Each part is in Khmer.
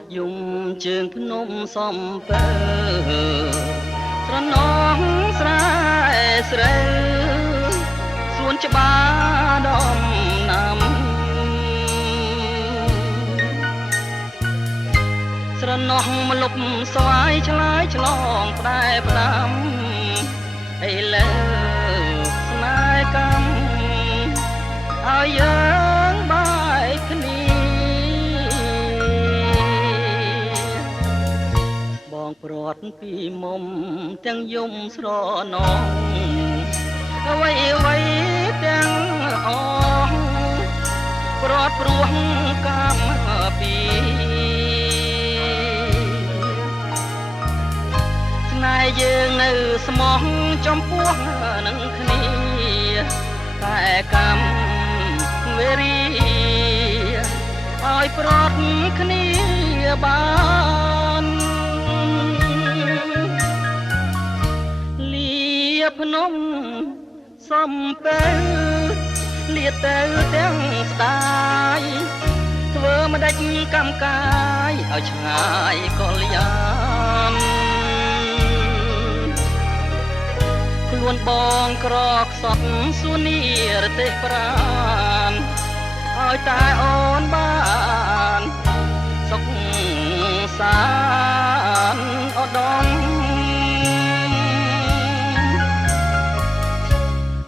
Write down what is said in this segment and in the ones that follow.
ចយំជើងភ្នំសំពើស្រណងស្រែស្រូវសួនច្បារដំណាំស្រណោះម្លប់ស្វាយឆ្លើយឆ្លងផ្ដែផ្ដាំឥឡូវស្នេហ៍កម្មឲ្យយើងបែកគ្នាបងព្រាត់ពីមុំទាំងយំស្រណងអ្វីអ្វីទាំងអស់ព្រាត់ព្រោះកម្មពីស្នេហ៍យើងនៅស្មោះចំពោះនឹងគ្នាតែកម្មវេរីឲ្យព្រាត់គ្នាបានលាភ្នំសំពៅលាទៅទាំងស្ដាយធ្វើមិនដេចកម្មកាយឲ្យឆ្ងាយកលយានខ្លួនបងក្រខ្សត់សួននីរទេសប្រានឲ្យតែអូនបានសុខសានឧត្តម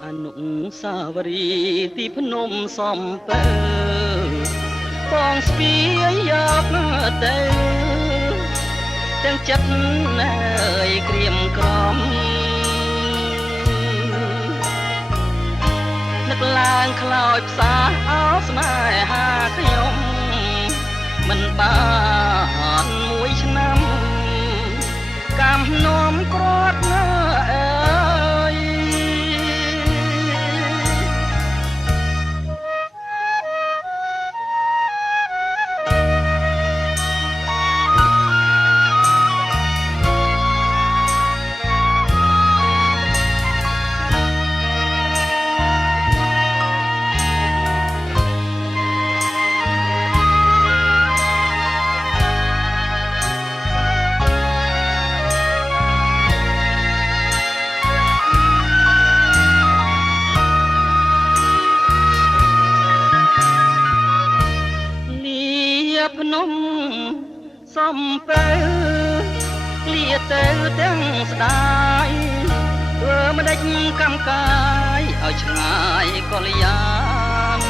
អនុសាវរីយ៍ទីភ្នំសំពើបងស្ពាយយកទៅទាំងចិត្តណើយក្រៀមក្រំនឹកឡើងខ្លោចផ្សាអោស្នេហាខ្ញុំមិនបានមួយឆ្នាំកម្មនោមក្រាត់ណាអើយភ្នំសំពៅលាទៅទាំងស្ដាយធ្វើមិនដេចកម្មកាយឲ្យឆ្ងាយកលយាន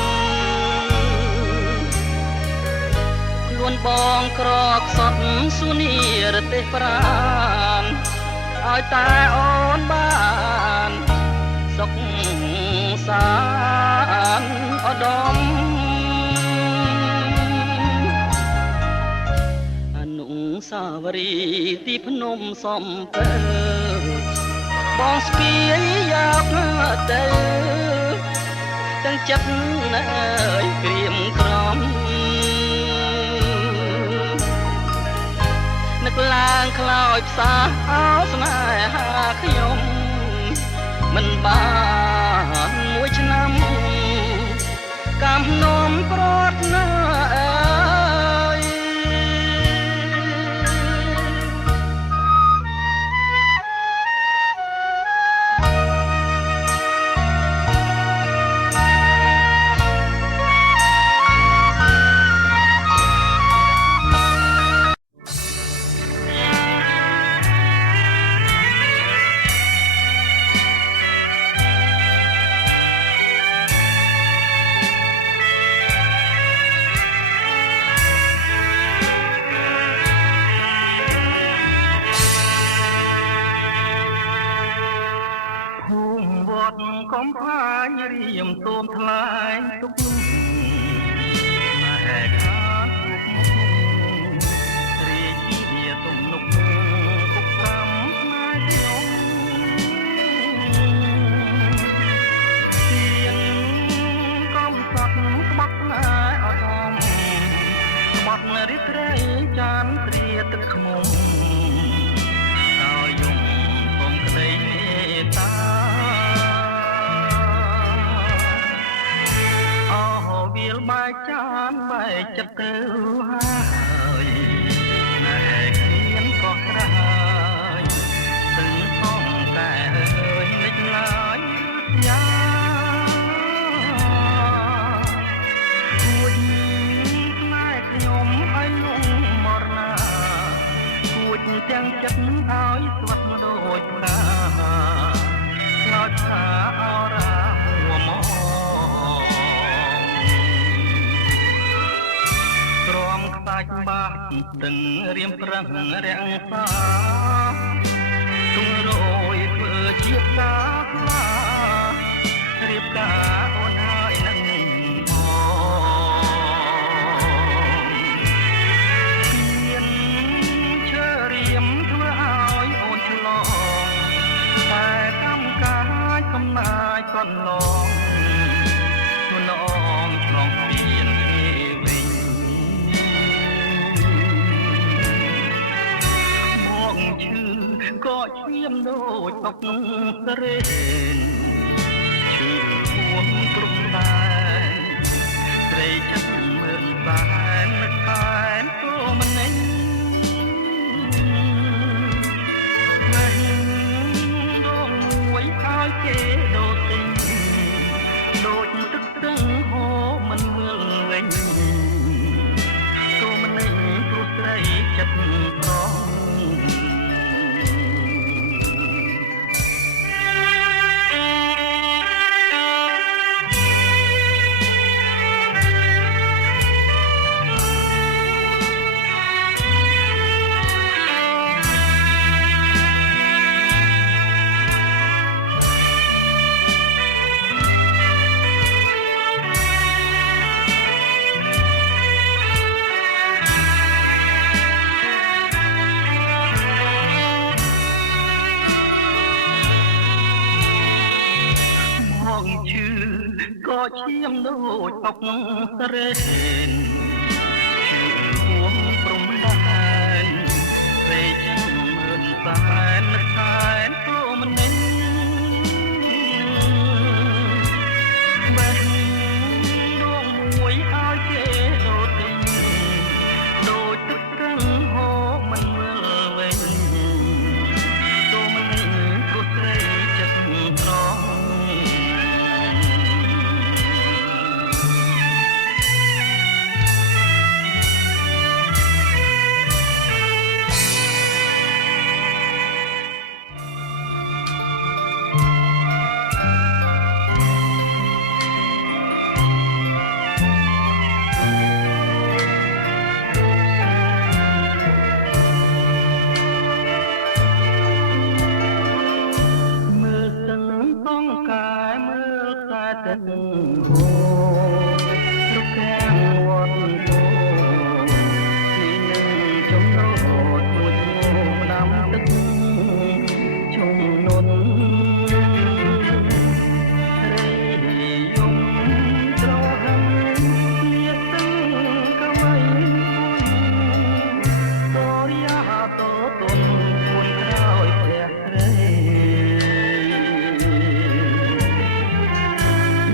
ខ្លួនបងក្រខ្សត់សួននីរទេសប្រានឲ្យតែអូនបានសុខសានឧត្តមសាវរីយ៍ទីភ្នំសំពើបងស្ពាយយកទៅទាំងចិត្តណើយក្រៀមក្រំនឹកឡើងខ្លោចផ្សាអោស្នេហាខ្ញុំមិនបានមួយឆ្នាំកម្មនោមព្រាត់ណាអើយកំផាញរៀមសូមថ្លែងទុកហេតុខានពុកមុខរីជាទំនុកពុកកំស្នេហ៍ខ្ញុំទៀនកំសត់ក្បត់ស្នេហ៍អត់ដំក្បត់រិទ្ធរៃចានព្រាទឹកខ្មុំឲ្យយំពុំក្តីមេត្តាវាលបែកចានបែកចិត្តទៅហើយ សាច់បាក់ទាំងរៀមប្រឹងរាំងសាទុំរយធ្វើជាផ្កាខ្លារៀបការអូនហើយនឹងមានឈើរៀមធ្វើឲ្យអូនឆ្លងតែកម្មកាយកំណាយកន្លងឆ្លងឆ្លងពៀនវិញមកឈឺក៏ឈាមដូចអុកស្រេនឈឺពួនគ្រប់តែព្រៃចិត្តមើលតែនឹកតែក៏មិនញ៉ាំដងមួយឲ្យគេដូរទិញដូចទឹកទឹកហូរមិនមើលវិញក៏មិនញ៉ាំព្រោះស្រីចិត្តប្រងក៏ឈាមដូចអុកស្រេនឈឺហួងព្រំដែនព្រៃចាំមើលតែនឹកតែក៏មិនញ៉ាំបែរដងមួយឲ្យគេដូរទិញដូចទឹកត្រឹងហូរមិនមើលវិញក៏មិនក៏ស្រីចិត្តត្រង់ទាំងហូររុកខាងវត្តគោនេះនឹងចំណោទមួយឈ្មោះដាំទឹកជំនុនរេយំត្រហឹងជាទឹកក៏មិនតរាតតនគួនក្រោយព្រះរេ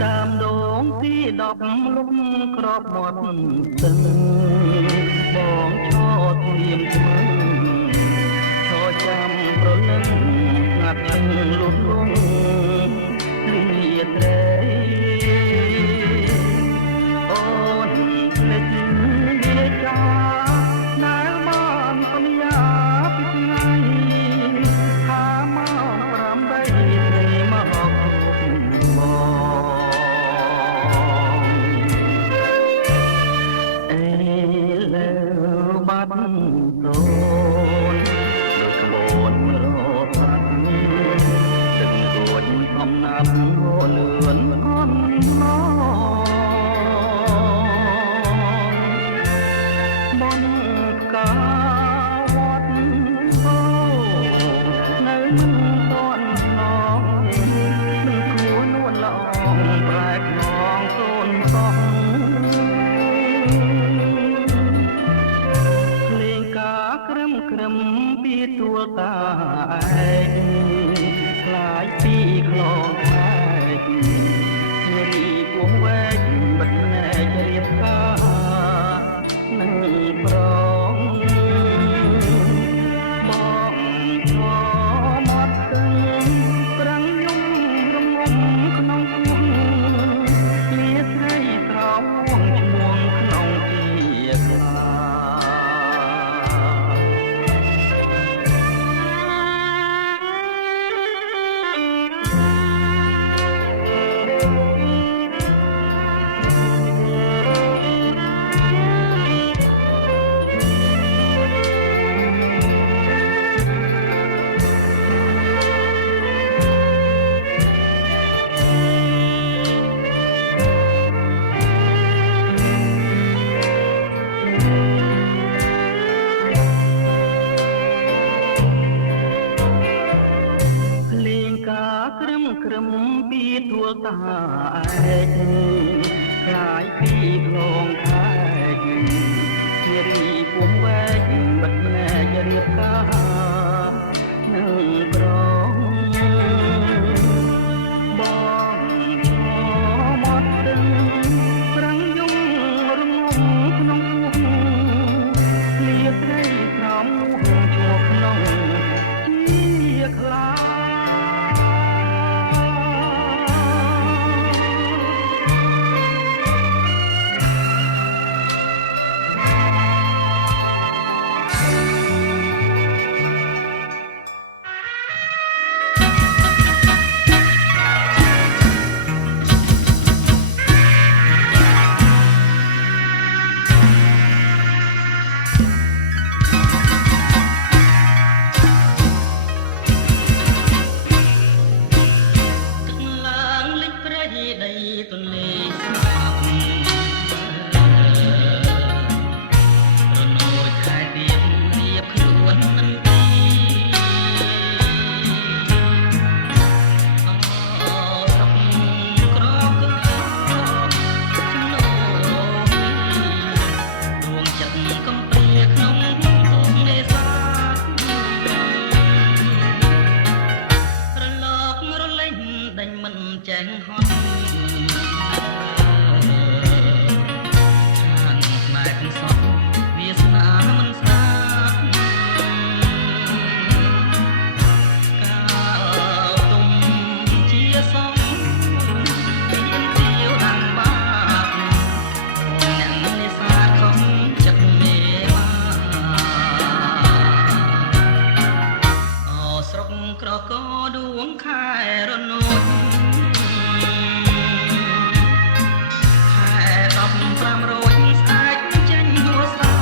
ដើមដងទី10លំក្របមាត់ស្ទឹងបងឈរត្រៀមស្មឹងឈរចាំប្រលឹងស្ងាត់ឈឹងលុបលងលាត្រេអូនភ្លេចវាចាណែបានសន្យាពីថ្ងៃថាមក8ត្រីមកគ្រប់បងបាត់ដូនដូចក្បួនរត់ទឹករួចអំណាចលឿនអន់ណបនកាវត្តហូនៅមិនតន់ឡងមិនគួរនួនឡងប្រែកងសូនសោះក្រឹមក្រឹមពីទួលតាឯងខ្លាចពីខ្លងខែកនារីគួងវែកបិទណែករៀបការនឹងប្រងបងឈរមាត់ទឹងប្រាំងយំរងំក្នុងគួងលាស្រីស្រោងឈ្មោះក្នុងជាខ្លា តាឯកคล้ายពីធ្លងខែកជារីពុំវែកបិទភ្នែករៀបការនឹងក្រងបងមកដឹងប្រាំងយំរងំក្នុងលាត្រីក្រំជួបក្នុងជាខ្លាទន្លេសាបរនោចខែទៀបទៀបខ្លួនមិនទីអស្រុកក្រកចំណោដួងចិត្តកំព្រាក្នុងនេសារលករលេងដេញមិនចែងហត់ក្រកដួងខែរនោចខែ15រោចស្អែកចេញយួសា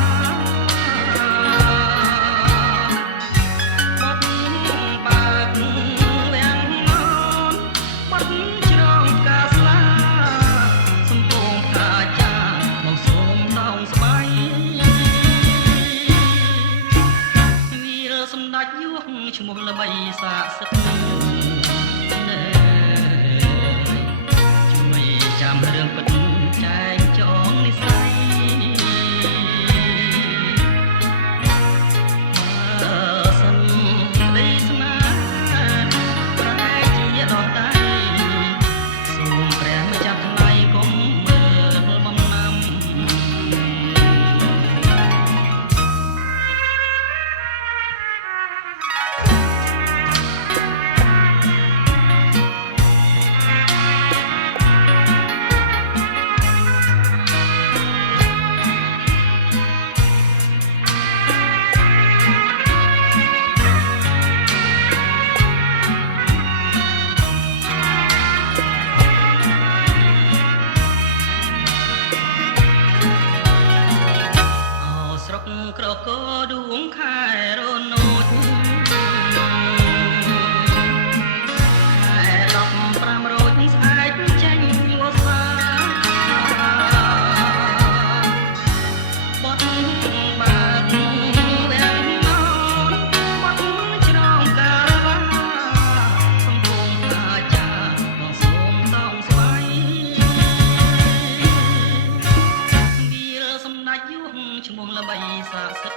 បត់បើកវាំងននបត់ច្រងផ្កាស្លាសំពងផ្កាចាមកសូមដងស្បៃវីរសម្ដេចយួងឈ្មោះល្បីសាកសឹកជួយចាំរឿងពិតចែកចងនិស័យសិនក្តីស្នេហ៍ប្រែជាដតៃសូមព្រះម្ចាស់ថ្លៃកុំមើលបំណាំក្រកដួងខែរនោចខែ15រោចស្អែកចេញយួសាបត់បើកវាំងននបត់ច្រងកាវ៉ាសំពងអាចាមកសូមតោងស្បៃវីរសម្ដេចយួងឈ្មោះល្បីសាកសឹក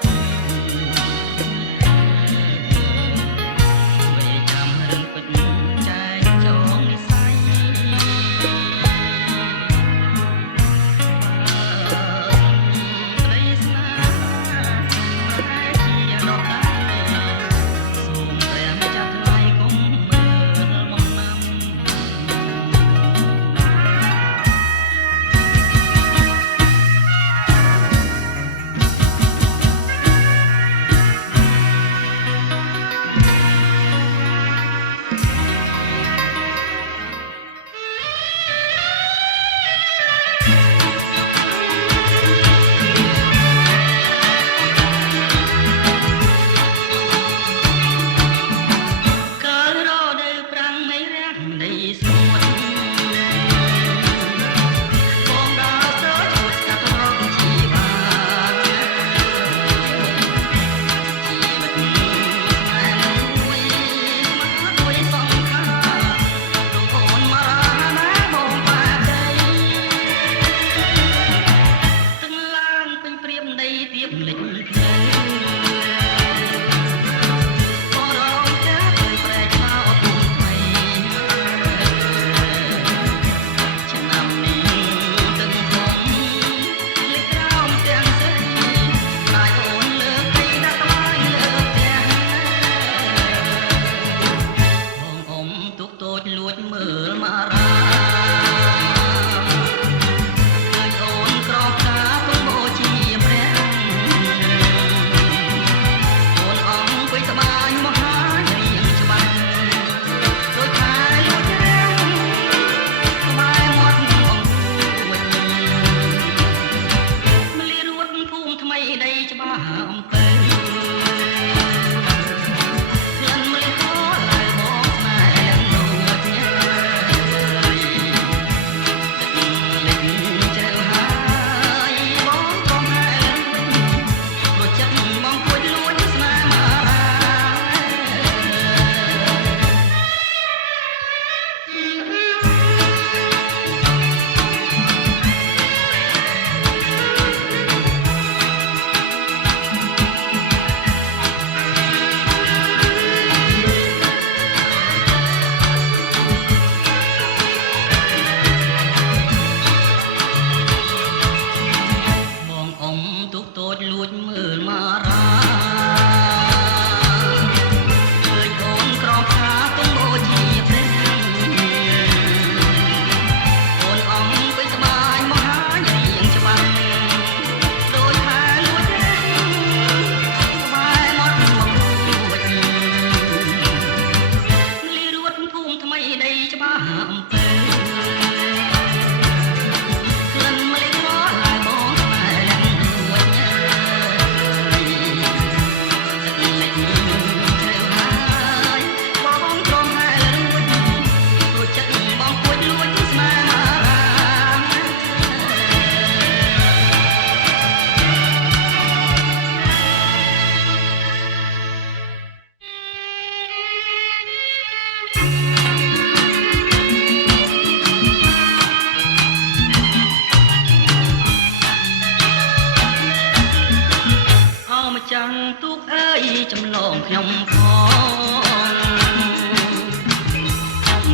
ចម្លងខ្ញុំផង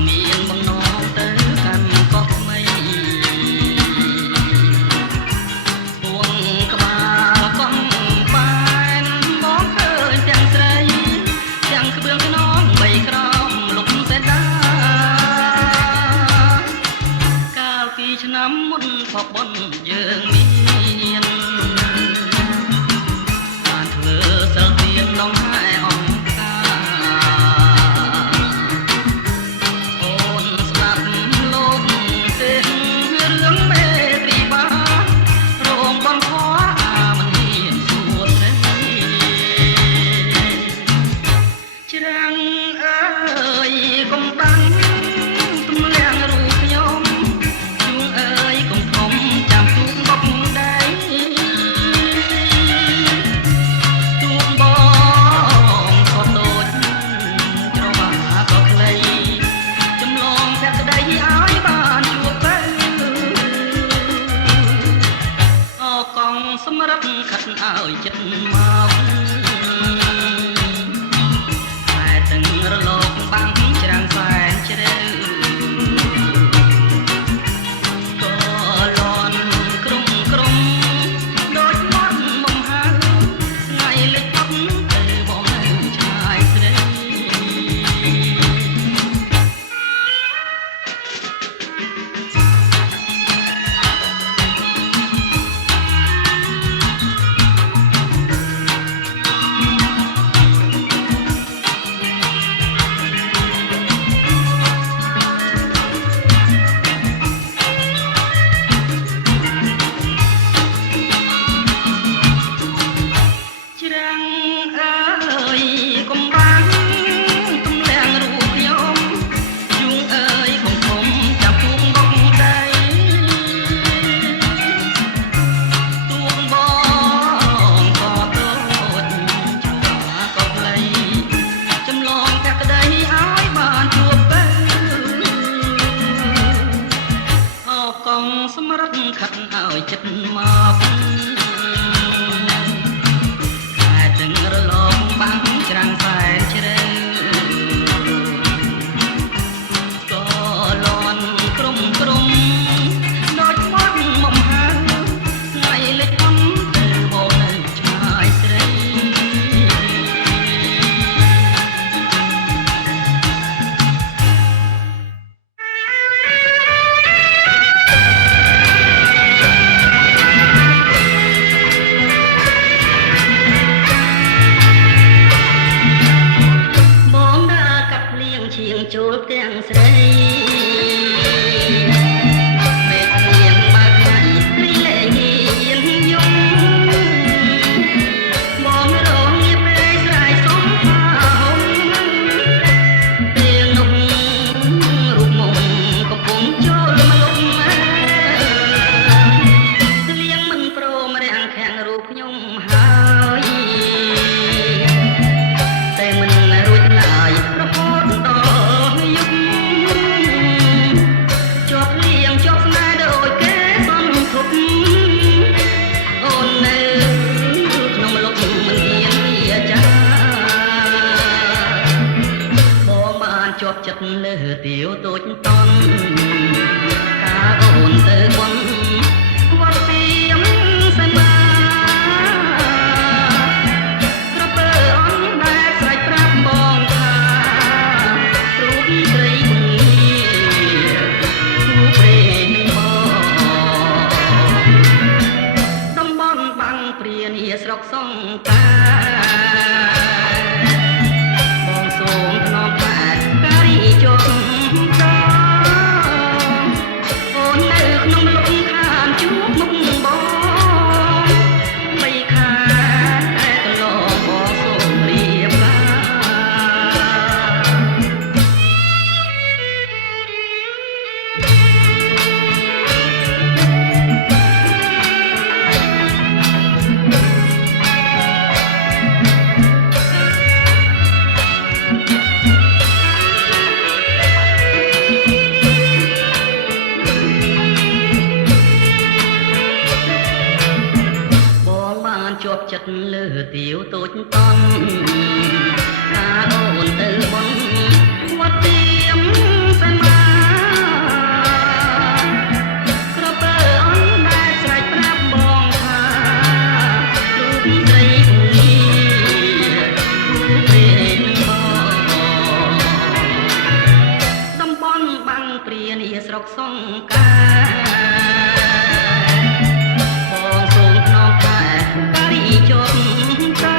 មានបំណងទៅកាន់កោះថ្មីពួងក្បាលកង់បែនមองឃើញទាំងស្រីទាំងក្បឿងខ្នងបីក្រមលុកសេដាកាលពីឆ្នាំមុនផកបុនយើងមានបានធ្វើសិលទៀនដងហែអង្គការអូនស្ដាប់លោកទេរឿងមេត្រីបារោងបំផោះអាមិនមានសួតទេច្រាំងអើយកុំបាំងទម្លាក់រូបខ្ញុំជួងអើយកុំធំចាំទូកបកដៃទូកបងក៏ដូចច្រវាក៏ខ្លីចម្លងភក្តីឲ្យបានជួបទៅអកងសម្រាប់ខិតឲ្យចិត្តមកតែទាំងរលកបាំងច្រាំងសែនជ្រៅក៏លន់ក្រុមដូចមាត់បំហើថ្ងៃលេចផុតទៅបងនៅឆ្ងាយស្រីច្រាំងអើយកុំបាំងទម្លាក់រូបខ្ញុំជួងអើយកុំធំចាំទូកបកដៃទូកបងក៏ដូចច្រវាក៏ខ្លីចម្លងភក្តីឲ្យបានជួបទៅអកងសម្រាប់ខិតឲ្យចិត្តមកតែទាំងរលកបាំងច្រាំងសែនជ្រៅក៏លន់ក្រុមដូចមាត់បំហើថ្ងៃលេចផុតទៅបងនៅឆ្ងាយស្រី បងដើរកាត់ភ្លៀងឈៀងចូលផ្ទាំងស្រីពេលភ្លៀងបើកថ្ងៃរីលែងហ៊ានយំបងរងងារពេលស្រ័យសុំផាហុំពេលនោះរូបមុំកំពុងចូលមកលុបភ្លៀងមិនព្រមរាំងខាំងរូបខ្ញុំហើយតែមិនរួចឡើយរហូតដល់យប់ជាប់លៀងជាប់ស្នេហ៍ដូចគេសន្ទប់អូននៅក្នុងលុបមិនហ៊ានវាចាបងបានជាប់ចិត្តលើទាវតូចតន់កាលអូនទៅបន់វត្តពីមសមា ក្រពើអនដែលស្រែកប្រាប់បងថារូបស្រីគំងារគូព្រេងបងតំបន់បាំងព្រានាស្រុកសង្កាបងសូមថ្នមផ្លែការីជុំដងអូននៅក្នុងលំខានជួបមុខបងបីខាតែកន្លងបងសូមរៀបការ ជាប់ចិត្តលើទាវតូចតន់ថាអូនទៅបនវត្តទៀមសេមាក្រពើអនដែលស្រែកប្រាប់បងថាលោកស្រីភូមិគូព្រេងបងតំបន់បាំងព្រានីស្រុកសង្កាជាប់ចោ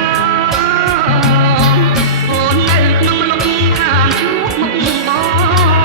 អូននៅក្នុងលំខានជួបមុខបង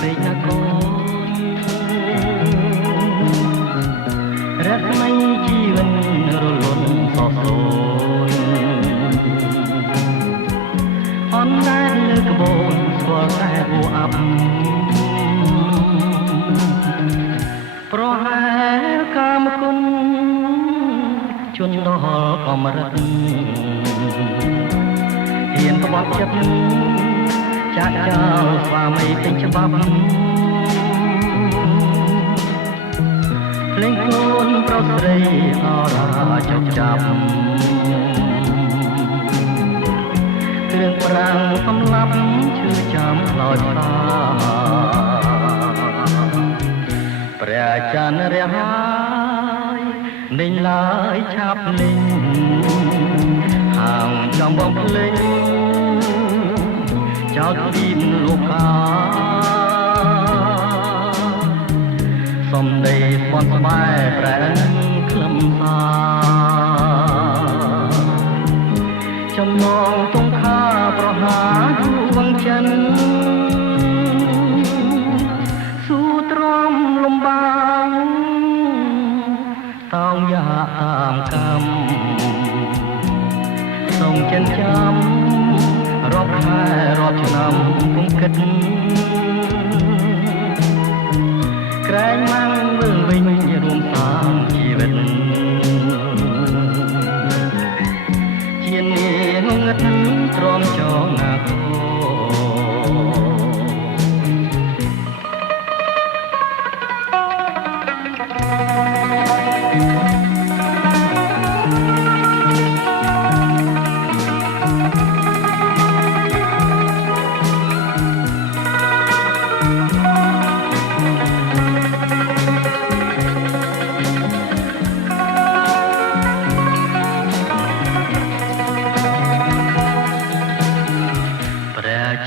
ពេកណាកូនរស្មីជីវិតរលត់សោកសោយអនតែលើក្បូនស្គាល់តែអូអាប់ប្រហែលកាមគុណជន់ដល់កំរិតហ៊ានក្បត់ចិត្តចាក់ចោលស្វាមីពេញច្បាប់ភ្លេងខ្លួនប្រុសស្រីអរាចុកចាប់គ្រឿងប្រាំងសម្លាប់ឈឺចាំខ្លោចផ្លាព្រះច័ន្ទរះហើយលេងឡើយឆាប់លេងហាងចំបងភ្លេងចោតពីមលោកកាសំដីស្បន់ស្បែប្រែខ្លឹមសាចំណងទងខាប្រហាដួងចិនស៊ូទ្រាំលំបាំងតោងយ៉ាតាមកម្មសូមចិនចាំរាប់ខែរាប់ឆ្នាំពុំគិតក្រែងម៉ាំងវិលវិញរួមសាងជីវិតជានាងងឹតទ្រាំចងណាគោ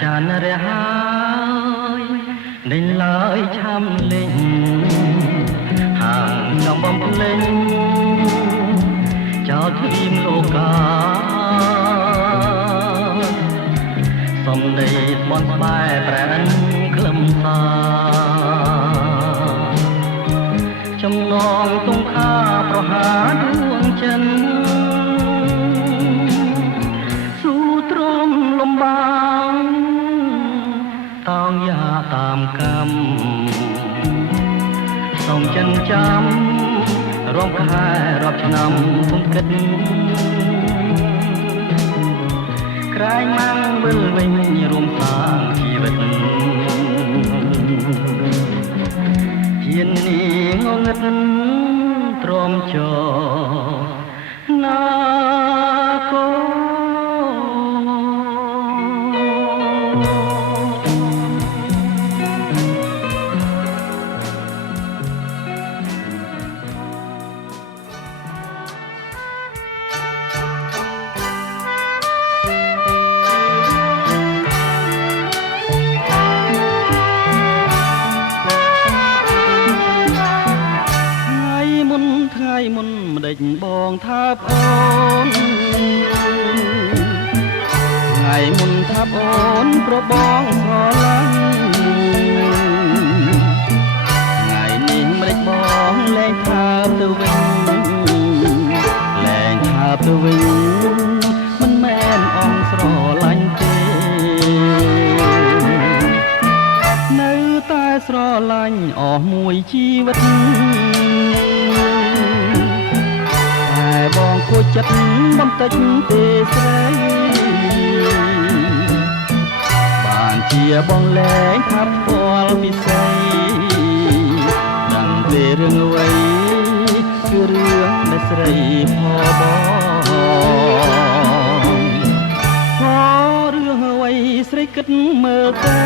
ចានរះហើយលេងឡើយឆាំលេងហាងចំបំភ្លេងចោលទ្វីមលោកកាសំដីស្បន់ស្បែប្រែខ្លឹមសាចំណងទងខាប្រហាដួងចិនស៊ូទ្រាំលំបាំងតោងយ៉ាតាមកម្មសូមចិនចាំរាប់ខែរាប់ឆ្នាំពុំគិតក្រែងម៉ាំងវិលវិញរួមសាងជីវិតជានាងងឹតទ្រាំចោណាកូមុនម្ដេចបងថាបអូនថ្ងៃមុនថាបអូនប្របងស្រឡាញ់ថ្ងៃនេះម្ដេចបងលែងថាទៅវិញលែងថាទៅវិញមិនមែនអងស្រឡាញ់ទេនៅតែស្រឡាញ់អស់មួយជីវិតបងគួចចិត្តបន្តិចទេស្រីបានជាបងលែងថាផ្ទាល់ពិសីដឹងទេរឿងអ្វីគឺរឿងដែលស្រីផបងរឿងអ្វីស្រីគិតមើលទៅ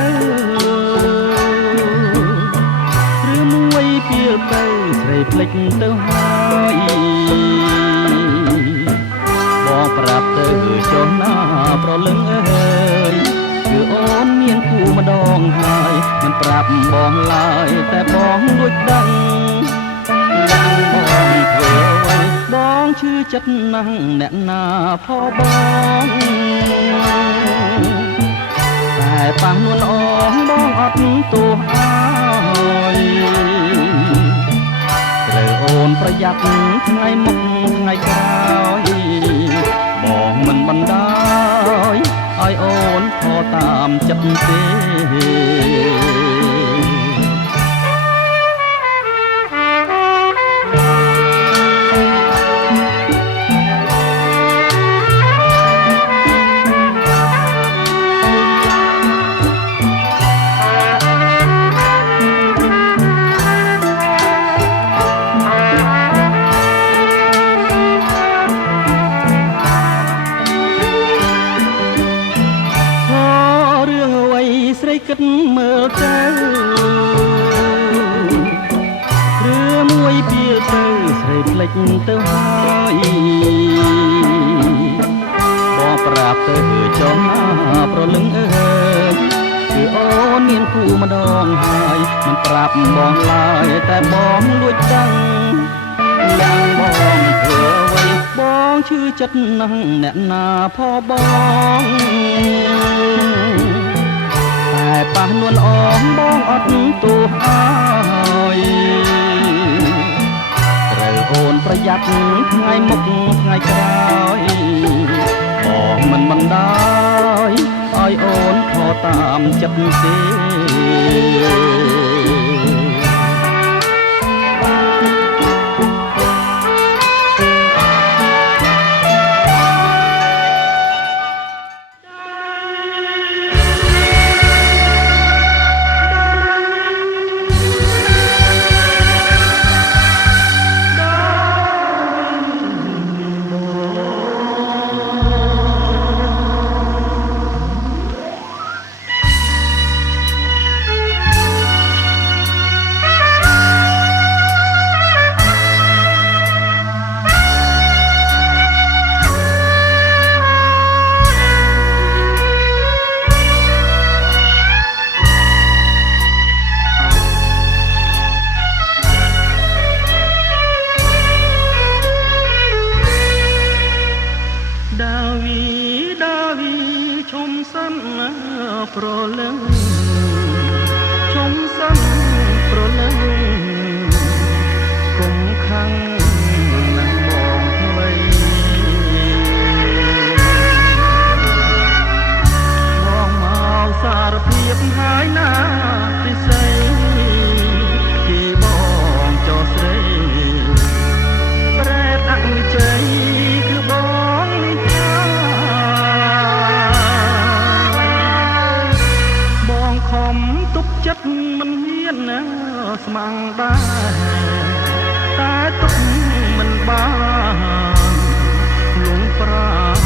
ឬមួយពីលទៅស្រីភ្លេចទៅហើយបងប្រាប់ទៅចុះណាប្រលឹងអើយគឺអូនមានគូម្ដងហើយមិនប្រាប់បងឡើយតែបងលួចដឹងបងធ្វើអ្វីបងឈឺចិត្តណាស់អ្នកណាផបងតែប៉ះនួនអងបងអត់ទោស យ័ត្នថ្ងៃមុខថ្ងៃក្រោយបងមិនបណ្ដោយឲ្យអូនខកតាមចិត្តទេគិតមើលទៅរឿងមួយពីលទៅស្រីភ្លេចទៅហើយបងប្រាប់ទៅចុះណាប្រលឹងអើយគឺអូនមានគូម្ដងហើយមិនប្រាប់បងឡើយតែបងលួចដឹងយ៉ាងបងធ្វើអ្វីបងឈឺចិត្តណាស់អ្នកណាផបងតែប៉ះនួនអងបងអត់ទោសអើយត្រូវអូនប្រយ័ត្នថ្ងៃមុខថ្ងៃក្រោយបងមិនបណ្ដោយឲ្យអូនខកតាមចិត្តទេប្រលឹងជុំសិនប្រលឹងគុំខាំងនឹងបងថ្មីបងមកសារភាពហើយណាពិសីជាបងចោស្រីប្រែតអង្ជ័យគឺបងខំទុកចិត្តមិនហ៊ានណាស្មាំងដែរតែទុកមិនបានលងប្រាណ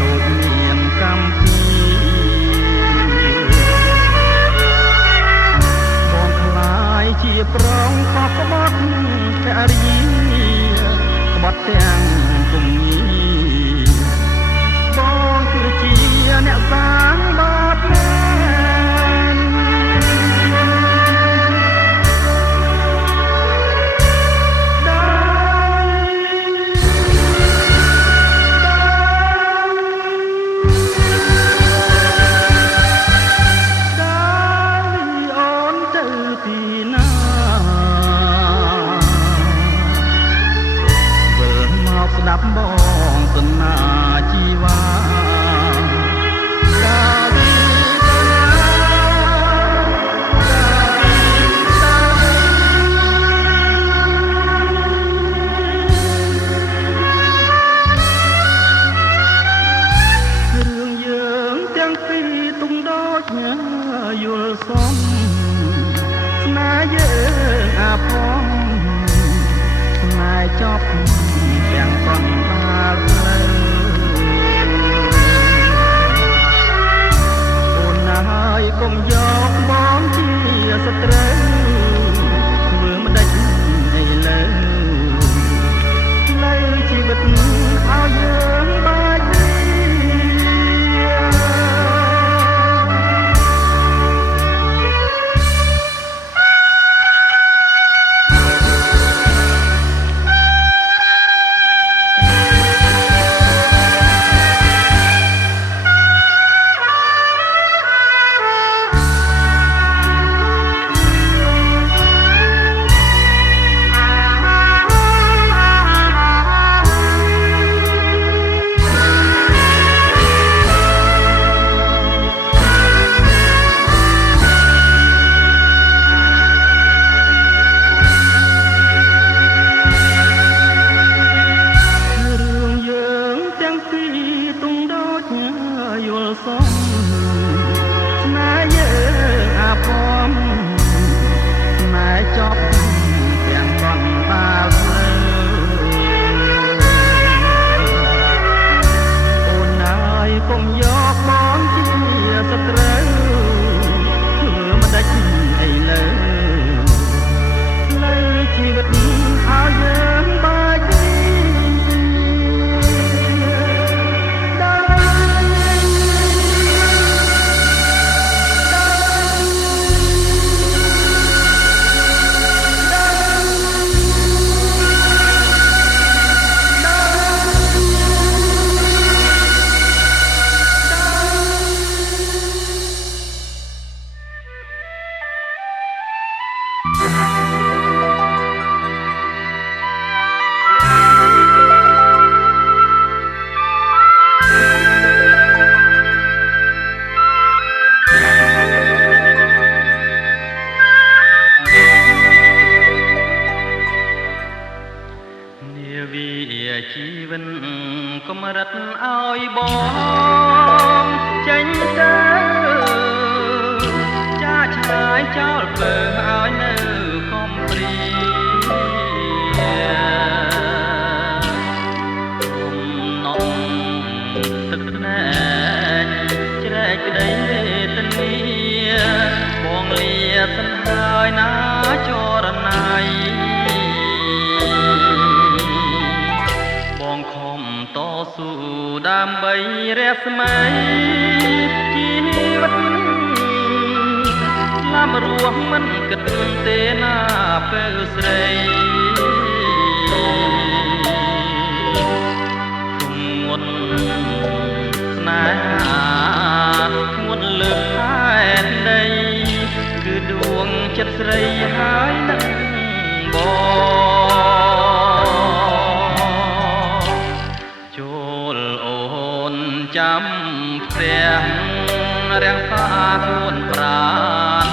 ដូចមានកម្មពីបងខ្លាយជាប្រងខុសក្បត់ភរិយាក្បត់ទាំងគំញីបងគឺជាអ្នកសាងបាបស្ដាប់បងសនាជីវ៉ារឿងយើងទាំងពីរទុំដូចយល់សមស្នេហ៍យើងអាផមស្នេហ៍ចប់ទាំងកណ្ដាលផ្លូវអូនណាហើយកុំយកបងជាសត្រូវធ្វើមិនដេចឥឡូវផ្លូវជីវិតឲ្យយើងបែកគ្នា ងចោលពើឲ្យនៅខំព្រានំទឹកណែជ្រែកក្តីទនីបងលាសិនហើយណាចរណៃបងខំតស៊ូដើម្បីរស្មីជីវិតឡាមរស់មិនគិតទេណាពេលស្រីធ្ងន់ស្នេហាធ្ងន់លើផែនដីគឺដួងចិត្តស្រីហើយនឹងបងចូលអូនចាំផ្ទះរាំងសាខ្លួនប្រាណ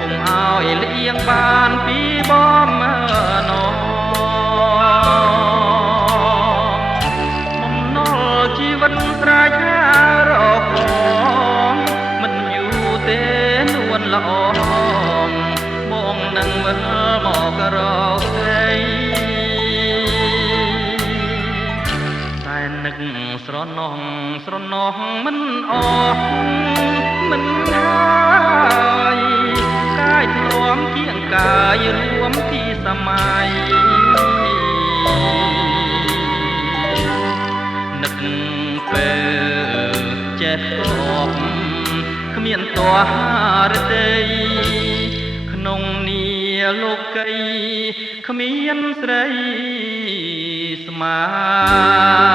កុំឲ្យលៀងបានពីបំណងបំណុលជីវិតស្រែកហារកមិនយូរទេនួនល្អបងនឹងវិលមករកស្រីតែនឹកស្រណោះមិនអស់មិនហើយកាយធ្លាប់គៀងកាយរួមពីសម័យនឹកពេលចេះគប់គ្មានតោះរតីក្នុងនីលោកីគ្មានស្រីស្មា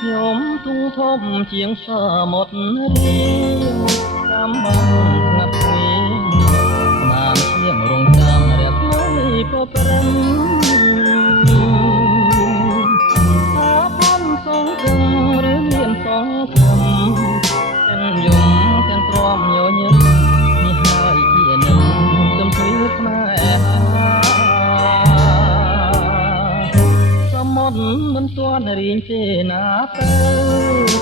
ខ្ញុំទូធំជាងសមុទ្ររៀងតាមបានស្ងាត់ស្ងៀមស្មានឈាមរងចាំរះថ្លៃក៏ព្រឹមថាផងសងគំឬមានសងគំទាំងយំទាំងទ្រាំញញឹមនេះហើយជានឹងទំព្រៀវខ្មែរសមុទ្រមិនទាន់រៀងទេណាទៅ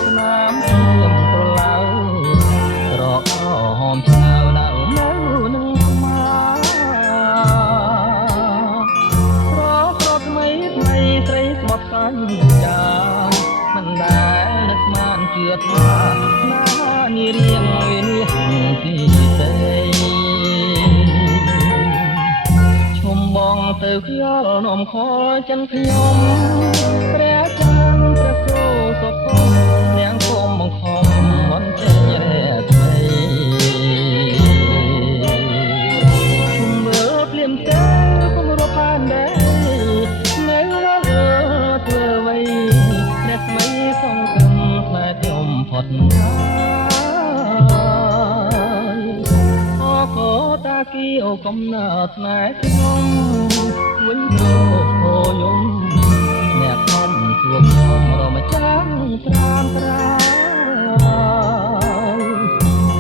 ស្នាមខ្ញុំប្រឡៅក្រកហមឆ្ងៅនៅនឹងស្មាក្រថ្មីស្រីស្មត់សាញ់ចាមិនដែលនឹកស្មានជឿថាណានារៀងវិនិច្ឆ័យទីស្រីបងទៅខ្យល់នំខចិនខ្ញុំព្រះចានព្រះគោសុខនាងគុំបង្ខំមិនចេញរែថ្មីជុំមើលភ្លាមទៅគុំរកបានដែរនៅលើធ្វើអ្វីអ្នកស្មីសងគំផ្លែខ្ញុំផុតតាគីអូកំណើតណែខ្ញុំវិញទៅយំអ្នកខំជួបខ្ញុំរមចាំងត្រានត្រា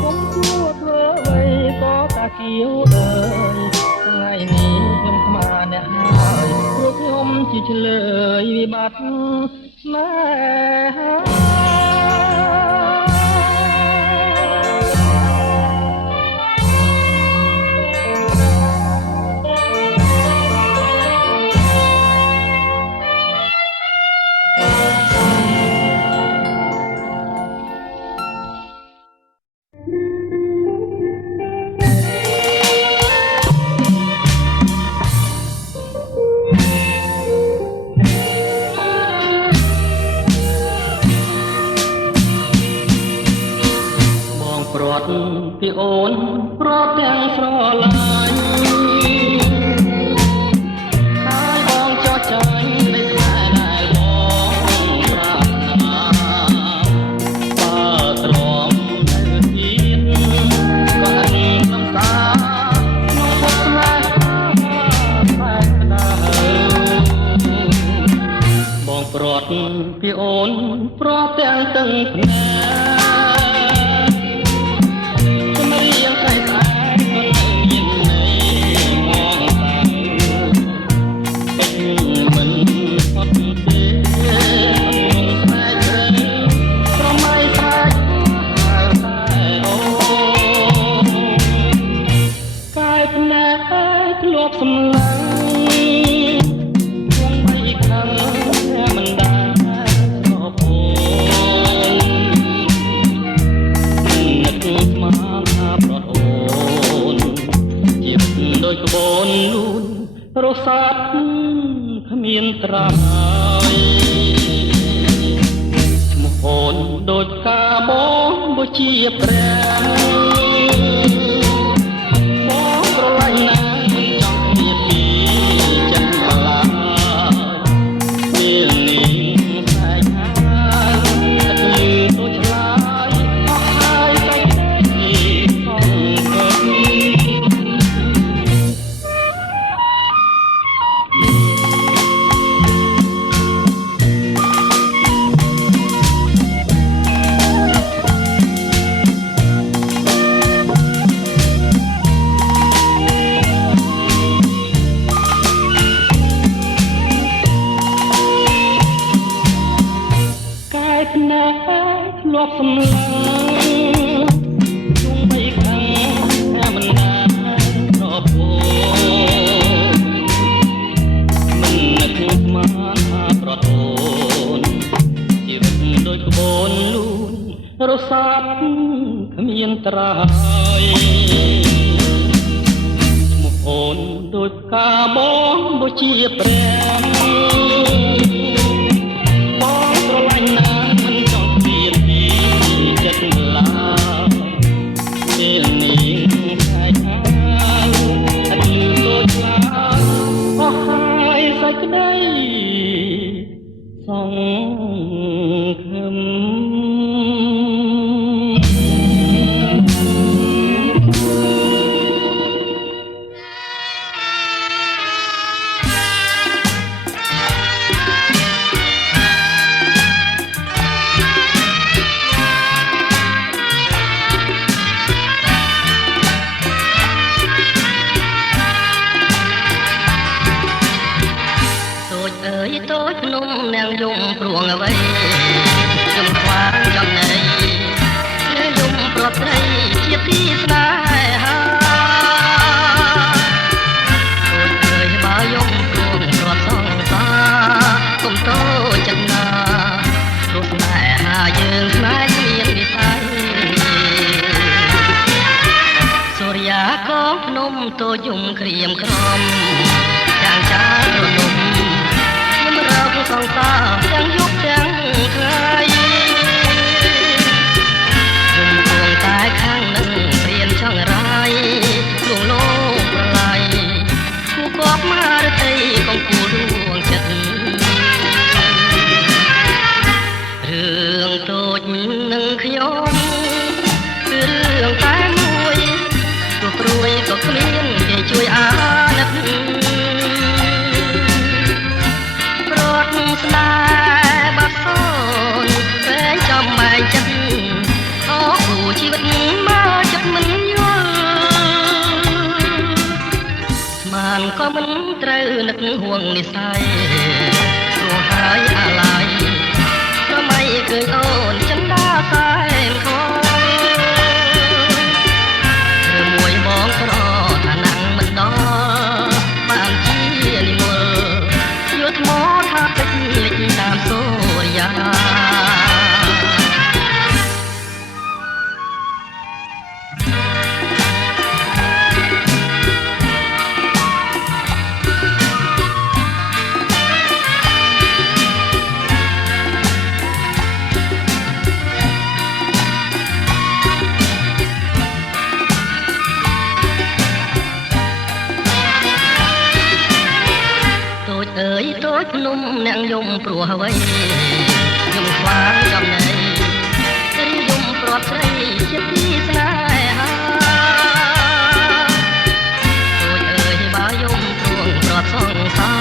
គុំជួធ្វើអ្វីក៏តាគីអូអើយថ្ងៃនេះខ្ញុំខ្មាស់អ្នកហើយព្រោះខ្ញុំជាឆ្លើយវិបត្តិស្នេហា ពីអូនប្រត់ទាំងស្រឡាញ់ហើយបងចោះចាញ់នៃខ្សែដែលបងប្រាថ្នាបើទ្រាំនៅទៀតក៏អឹង ភ្នែកជំរាបតែស្អាតមិនមានន័យមองទៅមិនអត់ទេស្នេហ៍ប្រមៃស្អាតតែអូកាយភ្នែកធ្លាប់សម្លាញ់រសាត់គ្មានត្រាយឈ្មោះអូនដូចផ្កាបងបើជាព្រះបងប្រឡាញ់ណាស់មិនចង់មានពីចិត្តបលាពេលនេះស្អែកហាទឹកលឺដូចឆ្លាយអស់ហើយតែទីផងភ្នែកធ្លាប់សម្លាញ់ជុំបីខាងតែមិនដាប្រពោមិននឹកស្មានថាប្រទោនជីវិតដូចក្បូនលូនរសាត់គ្មានត្រាយឈ្មោះអូនដូចផ្កាបងបើជាព្រះក្តីសង្ឃឹមតូចភ្នំនាងយំព្រួងអ្វីខ្ញុំខ្វាងចំណៃនាងយំប្រត់ត្រីជាទីស្នេហាអូនអើយបើយំព្រួងប្រត់សងសាកុំតូចចិត្តណាព្រោះស្នេហាយើងស្នេហ៍មានវិស័យសូរិយាកងភ្នំតូចយំក្រៀមក្រំចាំងចាររនំសងសាទាំងយប់ទាំងថ្ងៃខ្ញុំគួងតែខាងនឹងព្រានចង់រាយលួងលោមប្រឡាយគូកបមករតីកងគូលួងចិត្តរឿងតូចនឹងខ្ញុំគឺរឿងតែមួយទោះព្រួយក៏គ្មានគេជួយអាណិតស្នេហ៍បាត់សូនតែចាំបែកចិត្តអូគ្រូជីវិតមកចិត្តមិនយល់ស្មានក៏មិនត្រូវនឹកហួងនិស័យព្រោះហើយអាឡ័យប្រមៃឃើញអូនចិនដាសែនខឬមួយបងក្រថាណាំងមិនដល់បានជានិមលយកថ្មថាពេជ្រលិចតាមសូរិយាអើយតូចភ្នំអ្នកយំព្រោះអ្វីខ្ញុំខ្វាងចំណៃរីយំប្រត់ស្រីជាទីស្នេហាតូចអើយបើយំព្រួងប្រត់សងសា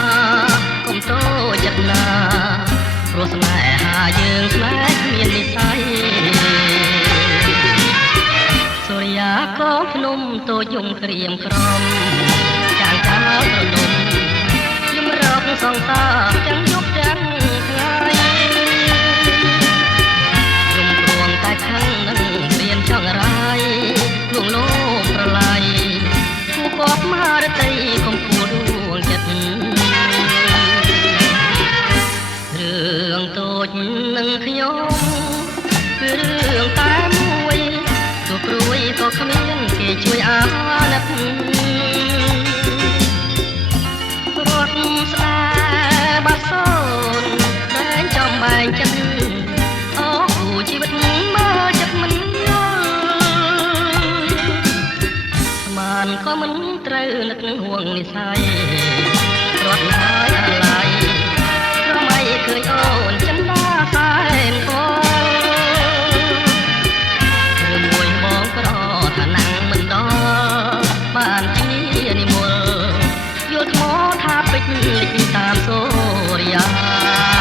កុំតូចចិត្តណាព្រោះស្នេហាយើងស្នេហ៍គ្មាននិស័យ តូចយំក្រៀមក្រំចាងចាលត្រដុំយំរកសងសាទាំងយប់ទាំងថ្ងៃយំព្រួងតែខឹងនឹងរៀនចង់រាយលួងលោមប្រឡាយគូកប់មហារតីកំពូលដួងចិត្តរឿងតូចនឹងខ្ញុំគឺរឿងតែមួយទោះព្រួយក៏គ្មានគេជួយអាណិតរត់ស្ដារបាត់សូនតែចំបែងចិត្តអូគូជីវិតមើលចិត្តមិនយល់ស្មានក៏មិនត្រូវនឹកห่วងនិស័យរត់ណាយអាឡ័យព្រមឲ្យឃើញអូនចិនដាសែនពលឬមួយបងក្រថាណាំងមិនដល់បានជានិមលយល់ថ្មថាពេជ្រលិចតាមសូរិយា